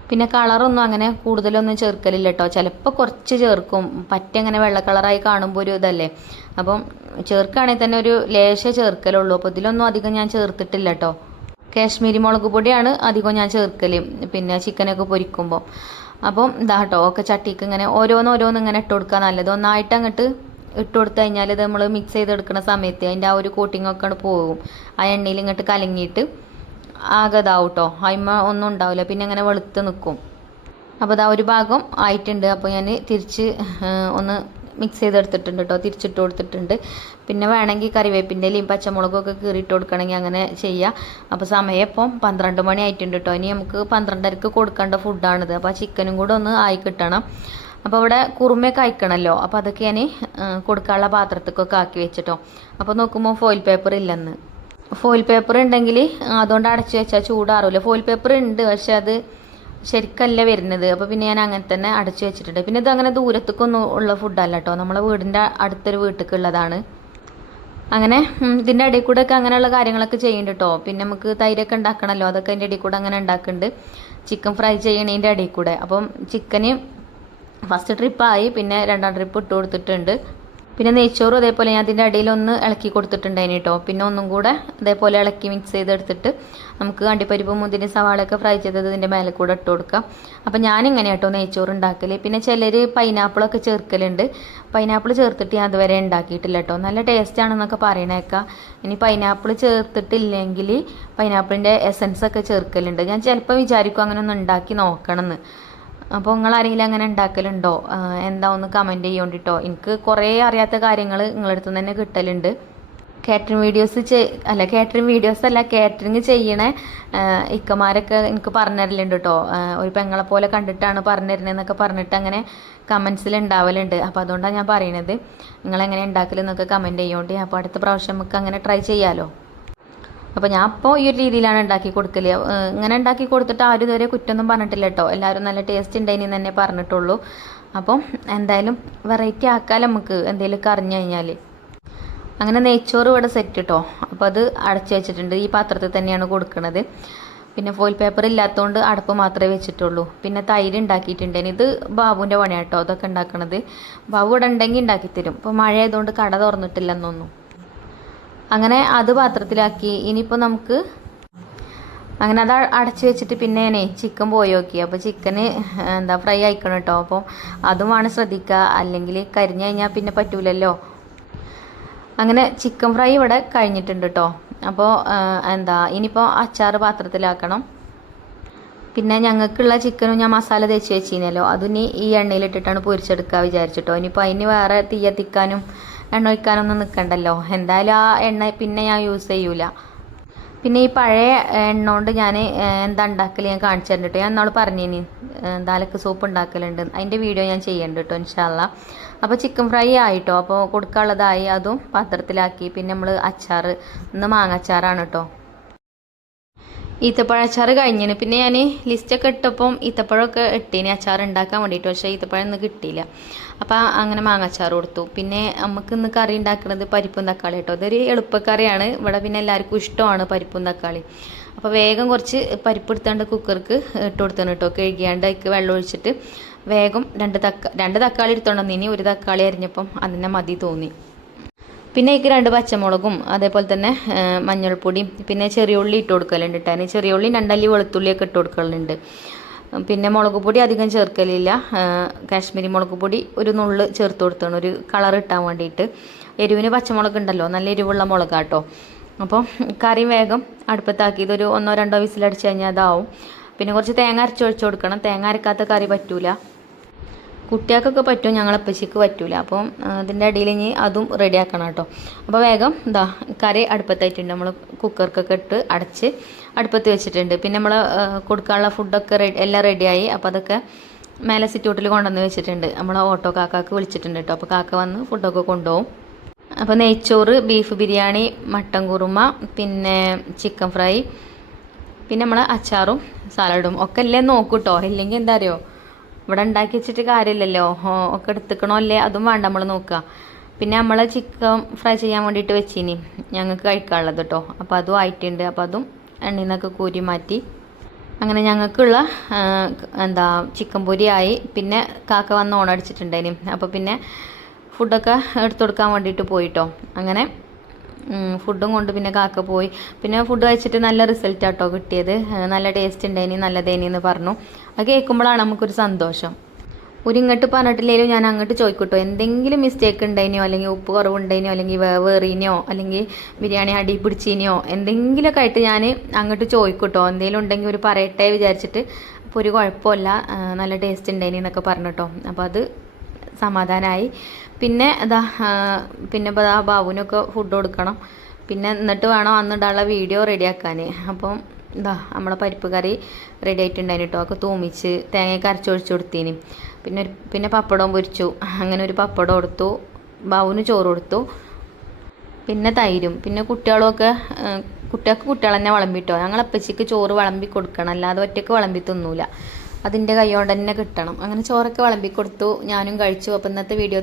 പിന്നെ കളറൊന്നും അങ്ങനെ കൂടുതലൊന്നും ചേർക്കലില്ല കേട്ടോ. ചിലപ്പോൾ കുറച്ച് ചേർക്കും, പറ്റങ്ങനെ വെള്ള കളറായി കാണുമ്പോൾ ഒരു ഇതല്ലേ. അപ്പം ചേർക്കുകയാണെങ്കിൽ തന്നെ ഒരു ലേശ ചേർക്കലുള്ളൂ. അപ്പോൾ ഇതിലൊന്നും അധികം ഞാൻ ചേർത്തിട്ടില്ല കേട്ടോ. കാശ്മീരി മുളക് പൊടിയാണ് അധികം ഞാൻ ചേർക്കൽ പിന്നെ ചിക്കനൊക്കെ പൊരിക്കുമ്പോൾ. അപ്പം ഇതാ കേട്ടോ, ഒക്കെ ചട്ടിക്ക് ഇങ്ങനെ ഓരോന്ന് ഇങ്ങനെ ഇട്ട് കൊടുക്കുക നല്ലത്. ഒന്നായിട്ട് അങ്ങോട്ട് ഇട്ട് കൊടുത്തു കഴിഞ്ഞാൽ ഇത് നമ്മൾ മിക്സ് ചെയ്തെടുക്കുന്ന സമയത്ത് അതിൻ്റെ ആ ഒരു കോട്ടിങ്ങൊക്കെ പോകും. ആ എണ്ണയിൽ ഇങ്ങോട്ട് കലങ്ങിയിട്ട് ആകെ ഇതാവും കേട്ടോ. അതിന്മ ഒന്നും ഉണ്ടാവില്ല, പിന്നെ അങ്ങനെ വെളുത്ത് നിൽക്കും. അപ്പോൾ ഇതാ ഒരു ഭാഗം ആയിട്ടുണ്ട്. അപ്പോൾ ഞാൻ തിരിച്ച് ഒന്ന് മിക്സ് ചെയ്തെടുത്തിട്ടുണ്ട് കേട്ടോ, തിരിച്ചിട്ട് കൊടുത്തിട്ടുണ്ട്. പിന്നെ വേണമെങ്കിൽ കറിവേപ്പിൻ്റെ ഇലയും പച്ചമുളകൊക്കെ കീറിയിട്ട് കൊടുക്കണമെങ്കിൽ അങ്ങനെ ചെയ്യാം. അപ്പോൾ സമയം ഇപ്പം 12 മണി ആയിട്ടുണ്ട് കേട്ടോ. ഇനി നമുക്ക് 12:30ക്ക് കൊടുക്കേണ്ട ഫുഡാണിത്. അപ്പോൾ ആ ചിക്കനും കൂടെ ഒന്ന് ആയി കിട്ടണം. അപ്പോൾ ഇവിടെ കുറുമയൊക്കെ അയക്കണമല്ലോ. അപ്പോൾ അതൊക്കെ ഞാൻ കൊടുക്കാനുള്ള പാത്രത്തേക്കൊക്കെ ആക്കി വെച്ചിട്ടോ. അപ്പോൾ നോക്കുമ്പോൾ ഫോയിൽ പേപ്പർ ഇല്ലെന്ന്. ഫോയിൽ പേപ്പർ ഉണ്ടെങ്കിൽ അതുകൊണ്ട് അടച്ചു വെച്ചാൽ ചൂടാറില്ല. ഫോയിൽ പേപ്പർ ഉണ്ട്, പക്ഷെ അത് ശരിക്കല്ല വരുന്നത്. അപ്പോൾ പിന്നെ ഞാൻ അങ്ങനെ തന്നെ അടച്ചു വെച്ചിട്ടുണ്ട്. പിന്നെ ഇത് അങ്ങനെ ദൂരത്തേക്കൊന്നും ഉള്ള ഫുഡല്ല കേട്ടോ, നമ്മളെ വീടിൻ്റെ അടുത്തൊരു വീട്ടിലേക്കുള്ളതാണ്. അങ്ങനെ ഇതിൻ്റെ ഇടയിൽ കൂടെ ഒക്കെ അങ്ങനെയുള്ള കാര്യങ്ങളൊക്കെ ചെയ്യുന്നുണ്ട് കേട്ടോ. പിന്നെ നമുക്ക് തൈരൊക്കെ ഉണ്ടാക്കണമല്ലോ, അതൊക്കെ അതിൻ്റെ ഇടയിൽ കൂടെ അങ്ങനെ ഉണ്ടാക്കുന്നുണ്ട്. ചിക്കൻ ഫ്രൈ ചെയ്യണതിൻ്റെ ഇടയിൽ കൂടെ. അപ്പം ചിക്കന് ഫസ്റ്റ് ട്രിപ്പായി, പിന്നെ 2ാം ട്രിപ്പ് ഇട്ട് കൊടുത്തിട്ടുണ്ട്. പിന്നെ നെയ്ച്ചോറും അതേപോലെ ഞാൻ അതിൻ്റെ ഇടയിലൊന്ന് ഇളക്കി കൊടുത്തിട്ടുണ്ടായിന് കേട്ടോ. പിന്നെ ഒന്നും കൂടെ അതേപോലെ ഇളക്കി മിക്സ് ചെയ്തെടുത്തിട്ട് നമുക്ക് അണ്ടിപ്പരിപ്പ് മുന്തിരി സവാളയൊക്കെ ഫ്രൈ ചെയ്തത് ഇതിൻ്റെ മേലെ കൂടെ ഇട്ട് കൊടുക്കാം. അപ്പം ഞാനിങ്ങനെ കേട്ടോ നെയ്ച്ചോറ് ഉണ്ടാക്കൽ. പിന്നെ ചിലർ പൈനാപ്പിളൊക്കെ ചേർക്കലുണ്ട്. പൈനാപ്പിൾ ചേർത്തിട്ട് ഞാൻ അതുവരെ ഉണ്ടാക്കിയിട്ടില്ല കേട്ടോ. നല്ല ടേസ്റ്റാണെന്നൊക്കെ പറയണേക്കാം. ഇനി പൈനാപ്പിൾ ചേർത്തിട്ടില്ലെങ്കിൽ പൈനാപ്പിളിൻ്റെ എസൻസൊക്കെ ചേർക്കലുണ്ട്. ഞാൻ ചിലപ്പോൾ വിചാരിക്കും അങ്ങനെ ഒന്ന് ഉണ്ടാക്കി നോക്കണമെന്ന്. അപ്പോൾ നിങ്ങളാരെങ്കിലും അങ്ങനെ ഉണ്ടാക്കലുണ്ടോ? എന്താ ഒന്ന് കമൻറ്റ് ചെയ്യോണ്ടിട്ടോ. എനിക്ക് കുറേ അറിയാത്ത കാര്യങ്ങൾ നിങ്ങളുടെ അടുത്ത് നിന്ന് തന്നെ കിട്ടലുണ്ട്. കാറ്ററിംഗ് വീഡിയോസ് അല്ല കാറ്ററിങ് ചെയ്യണ ഇക്കമാരൊക്കെ എനിക്ക് പറഞ്ഞു തരലുണ്ട് കേട്ടോ. ഒരു പെങ്ങളെ പോലെ കണ്ടിട്ടാണ് പറഞ്ഞു തരുന്നതെന്നൊക്കെ പറഞ്ഞിട്ട് അങ്ങനെ കമൻസിൽ ഉണ്ടാവലുണ്ട്. അപ്പോൾ അതുകൊണ്ടാണ് ഞാൻ പറയണത്. നിങ്ങളെങ്ങനെ ഉണ്ടാക്കലെന്നൊക്കെ കമൻറ്റ് ചെയ്യോണ്ടി. അപ്പോൾ അടുത്ത പ്രാവശ്യം നമുക്ക് അങ്ങനെ ട്രൈ ചെയ്യാമല്ലോ. അപ്പോൾ ഞാൻ ഇപ്പോൾ ഈ ഒരു രീതിയിലാണ് ഉണ്ടാക്കി കൊടുക്കൽ. ഇങ്ങനെ ഉണ്ടാക്കി കൊടുത്തിട്ട് ആരും ഇതുവരെ കുറ്റമൊന്നും പറഞ്ഞിട്ടില്ല കേട്ടോ. എല്ലാവരും നല്ല ടേസ്റ്റ് ഉണ്ടായിന്ന് തന്നെ പറഞ്ഞിട്ടുള്ളൂ. അപ്പം എന്തായാലും വെറൈറ്റി ആക്കാമല്ലോ നമുക്ക് എന്തെങ്കിലുമൊക്കെ അറിഞ്ഞു കഴിഞ്ഞാൽ. അങ്ങനെ നെയ്ച്ചോറ് ഇവിടെ സെറ്റ് കേട്ടോ. അപ്പോൾ അത് അടച്ചു വെച്ചിട്ടുണ്ട്. ഈ പാത്രത്തിൽ തന്നെയാണ് കൊടുക്കുന്നത്. പിന്നെ ഫോയിൽ പേപ്പർ ഇല്ലാത്തതുകൊണ്ട് അടപ്പ് മാത്രമേ വെച്ചിട്ടുള്ളൂ. പിന്നെ തൈര് ഉണ്ടാക്കിയിട്ടുണ്ട്. ഇത് ബാബുവിൻ്റെ പണിയാണ് കേട്ടോ അതൊക്കെ ഉണ്ടാക്കണത്. ബാബു ഇവിടെ ഉണ്ടെങ്കിൽ ഉണ്ടാക്കിത്തരും. ഇപ്പോൾ മഴ ആയതുകൊണ്ട് കട തുറന്നിട്ടില്ലെന്നൊന്നും. അങ്ങനെ അത് പാത്രത്തിലാക്കി. ഇനിയിപ്പോൾ നമുക്ക് അങ്ങനെ അത് അടച്ചു വെച്ചിട്ട് പിന്നെ ഞാനേ ചിക്കൻ പോയി നോക്കി. അപ്പോൾ ചിക്കന് ഫ്രൈ ആയിക്കണം കേട്ടോ. അപ്പോൾ അതും വേണം ശ്രദ്ധിക്കുക, അല്ലെങ്കിൽ കരിഞ്ഞു കഴിഞ്ഞാൽ പിന്നെ പറ്റൂലല്ലോ. അങ്ങനെ ചിക്കൻ ഫ്രൈ ഇവിടെ കഴിഞ്ഞിട്ടുണ്ട് കേട്ടോ. അപ്പോൾ ഇനിയിപ്പോൾ അച്ചാർ പാത്രത്തിലാക്കണം. പിന്നെ ഞങ്ങൾക്കുള്ള ചിക്കനും ഞാൻ മസാല തേച്ച് വെച്ചിരുന്നല്ലോ, അതിനി ഈ എണ്ണയിലിട്ടിട്ടാണ് പൊരിച്ചെടുക്കുക വിചാരിച്ചിട്ടോ. ഇനിയിപ്പോൾ അതിന് വേറെ തീയത്തിക്കാനും എണ്ണ ഒഴിക്കാനൊന്നും നിൽക്കണ്ടല്ലോ. എന്തായാലും ആ എണ്ണ പിന്നെ ഞാൻ യൂസ് ചെയ്യൂല. പിന്നെ ഈ പഴയ എണ്ണ കൊണ്ട് ഞാൻ എന്താ ഉണ്ടാക്കൽ ഞാൻ കാണിച്ചു തരുന്നുണ്ട് കേട്ടോ. ഞാൻ ഇന്നാൾ പറഞ്ഞിനി ദാലക്ക് സൂപ്പ് ഉണ്ടാക്കലുണ്ട്, അതിൻ്റെ വീഡിയോ ഞാൻ ചെയ്യണ്ട കേട്ടോ ഇൻഷാ അള്ളാ. അപ്പോൾ ചിക്കൻ ഫ്രൈ ആയിട്ടോ, അപ്പോൾ കൊടുക്കാനുള്ളതായി, അതും പാത്രത്തിലാക്കി. പിന്നെ നമ്മൾ അച്ചാർ, ഇന്ന് മാങ്ങച്ചാറാണ് കേട്ടോ. ഈത്തപ്പഴച്ചാറ് കഴിഞ്ഞിന്. പിന്നെ ഞാൻ ലിസ്റ്റൊക്കെ ഇട്ടപ്പം ഈത്തപ്പഴമൊക്കെ ഇട്ടീനി അച്ചാർ ഉണ്ടാക്കാൻ വേണ്ടിയിട്ട്, പക്ഷേ ഈത്തപ്പഴം ഇന്ന് കിട്ടിയില്ല. അപ്പോൾ അങ്ങനെ മാങ്ങാച്ചാറ് കൊടുത്തു. പിന്നെ നമുക്ക് ഇന്ന് കറി ഉണ്ടാക്കുന്നത് പരിപ്പും തക്കാളി കേട്ടോ. ഇതൊരു എളുപ്പക്കറിയാണ് ഇവിടെ, പിന്നെ എല്ലാവർക്കും ഇഷ്ടമാണ് പരിപ്പും തക്കാളി. അപ്പോൾ വേഗം കുറച്ച് പരിപ്പ് എടുത്താണ്ട് കുക്കർക്ക് ഇട്ട് കൊടുത്താണ് കേട്ടോ. കഴുകിയാണ്ട് അതിക്ക് വെള്ളം ഒഴിച്ചിട്ട് വേഗം രണ്ട് തക്കാളി എടുത്തോണ്ടെന്ന്. ഇനി ഒരു തക്കാളി അരിഞ്ഞപ്പം അതിനെ മതി തോന്നി. പിന്നെ ഇതിക്ക് 2 പച്ചമുളകും അതേപോലെ തന്നെ മഞ്ഞൾപ്പൊടിയും പിന്നെ ചെറിയ ഉള്ളി ഇട്ട് കൊടുക്കലുണ്ട് കേട്ടോ. ചെറിയ ഉള്ളി 2 അല്ലി വെളുത്തുള്ളിയൊക്കെ ഇട്ട് കൊടുക്കലുണ്ട്. പിന്നെ മുളക് പൊടി അധികം ചേർക്കലില്ല, കാശ്മീരി മുളക് പൊടി ഒരു നുള്ള് ചേർത്ത് കൊടുത്താണ് ഒരു കളർ ഇട്ടാൻ വേണ്ടിയിട്ട്. എരിവിന് പച്ചമുളക് ഉണ്ടല്ലോ, നല്ല എരിവുള്ള മുളകാട്ടോ. അപ്പോൾ കറി വേഗം അടുപ്പത്താക്കി ഇതൊരു 1-2 വിസിലടിച്ച് കഴിഞ്ഞാൽ അതാവും. പിന്നെ കുറച്ച് തേങ്ങ അരച്ചൊഴിച്ച് കൊടുക്കണം. തേങ്ങ അരക്കാത്ത കറി പറ്റൂല, കുട്ടികൾക്കൊക്കെ പറ്റും, ഞങ്ങളപ്പച്ചിക്ക് പറ്റൂല. അപ്പം അതിൻ്റെ ഇടയിൽ ഇനി അതും റെഡിയാക്കണം കേട്ടോ. അപ്പോൾ വേഗം കറി അടുപ്പത്തായിട്ടുണ്ട്. നമ്മൾ കുക്കർക്കൊക്കെ ഇട്ട് അടച്ച് അടുപ്പത്ത് വെച്ചിട്ടുണ്ട്. പിന്നെ നമ്മൾ കൊടുക്കാനുള്ള ഫുഡൊക്കെ എല്ലാം റെഡിയായി. അപ്പോൾ അതൊക്കെ മേലെ സിറ്റൗട്ടിൽ കൊണ്ടുവന്ന് വെച്ചിട്ടുണ്ട്. നമ്മൾ ഓട്ടോ കാക്കാക്ക് വിളിച്ചിട്ടുണ്ട് കേട്ടോ. അപ്പോൾ കാക്ക വന്ന് ഫുഡൊക്കെ കൊണ്ടുപോകും. അപ്പോൾ നെയ്ച്ചോറ്, ബീഫ് ബിരിയാണി, മട്ടൻ കുറുമ, പിന്നെ ചിക്കൻ ഫ്രൈ, പിന്നെ നമ്മൾ അച്ചാറും സാലഡും ഒക്കെ അല്ലേ നോക്കൂട്ടോ. ഇല്ലെങ്കിൽ എന്താ അറിയോ, ഇവിടെ ഉണ്ടാക്കി വെച്ചിട്ട് കാര്യമില്ലല്ലോ, ഒക്കെ എടുത്തുക്കണോ അല്ലേ അതും വേണ്ട നമ്മൾ നോക്കുക. പിന്നെ നമ്മൾ ചിക്കൻ ഫ്രൈ ചെയ്യാൻ വേണ്ടിയിട്ട് വെച്ചിനി ഞങ്ങൾക്ക് കഴിക്കാനുള്ളത് കേട്ടോ. അപ്പോൾ അതും ആയിട്ടുണ്ട്. അപ്പോൾ അതും എണ്ണയിൽ നിന്നൊക്കെ കോരി മാറ്റി. അങ്ങനെ ഞങ്ങൾക്കുള്ള ചിക്കൻ പൊരി ആയി. പിന്നെ കാക്ക വന്ന് ഓണടിച്ചിട്ടുണ്ടായിനി. അപ്പോൾ പിന്നെ ഫുഡൊക്കെ എടുത്തു കൊടുക്കാൻ വേണ്ടിയിട്ട് പോയിട്ടോ. അങ്ങനെ ഫുഡും കൊണ്ട് പിന്നെ കാക്ക പോയി. പിന്നെ ഫുഡ് കഴിച്ചിട്ട് നല്ല റിസൾട്ടാട്ടോ കിട്ടിയത്. നല്ല ടേസ്റ്റ് ഉണ്ടായിനി, നല്ലതേനി എന്ന് പറഞ്ഞു. അത് കേൾക്കുമ്പോഴാണ് നമുക്കൊരു സന്തോഷം. ഇങ്ങോട്ട് പറഞ്ഞിട്ടില്ലെങ്കിലും ഞാൻ അങ്ങോട്ട് ചോദിക്കട്ടോ, എന്തെങ്കിലും മിസ്റ്റേക്ക് ഉണ്ടായിനോ, അല്ലെങ്കിൽ ഉപ്പ് കുറവുണ്ടായിനോ, അല്ലെങ്കിൽ വേറീനോ, അല്ലെങ്കിൽ ബിരിയാണി അടി പിടിച്ചിനോ, എന്തെങ്കിലുമൊക്കെ ആയിട്ട് ഞാൻ അങ്ങോട്ട് ചോദിക്കട്ടോ. എന്തെങ്കിലും ഉണ്ടെങ്കിൽ ഒരു പറയട്ടെ വിചാരിച്ചിട്ട്. അപ്പോൾ ഒരു കുഴപ്പമില്ല, നല്ല ടേസ്റ്റ് ഉണ്ടായിനി എന്നൊക്കെ പറഞ്ഞിട്ടോ. അപ്പോൾ അത് സമാധാനമായി. പിന്നെ ഇപ്പോൾ ബാബുവിനൊക്കെ ഫുഡ് കൊടുക്കണം. പിന്നെ എന്നിട്ട് വേണം അന്നിടാനുള്ള വീഡിയോ റെഡിയാക്കാൻ. അപ്പം നമ്മളെ പരിപ്പ് കറി റെഡി ആയിട്ടുണ്ടായിന് കേട്ടോ. ഒക്കെ തൂമിച്ച് തേങ്ങയൊക്കെ അരച്ചൊഴിച്ച് കൊടുത്തീനി. പിന്നെ പപ്പടവും പൊരിച്ചു. അങ്ങനെ ഒരു പപ്പടം കൊടുത്തു, ബാബുവിന് ചോറ് കൊടുത്തു, പിന്നെ തൈരും. പിന്നെ കുട്ടികൾക്ക് കുട്ടികൾ തന്നെ വിളമ്പിട്ടോ. ഞങ്ങളപ്പച്ചിക്ക് ചോറ് വിളമ്പി കൊടുക്കണം, അല്ലാതെ ഒറ്റയ്ക്ക് വിളമ്പി തിന്നൂല, അതിൻ്റെ കൈ കൊണ്ട് തന്നെ കിട്ടണം. അങ്ങനെ ചോറൊക്കെ വിളമ്പി കൊടുത്തു, ഞാനും കഴിച്ചു. അപ്പോൾ ഇന്നത്തെ വീഡിയോ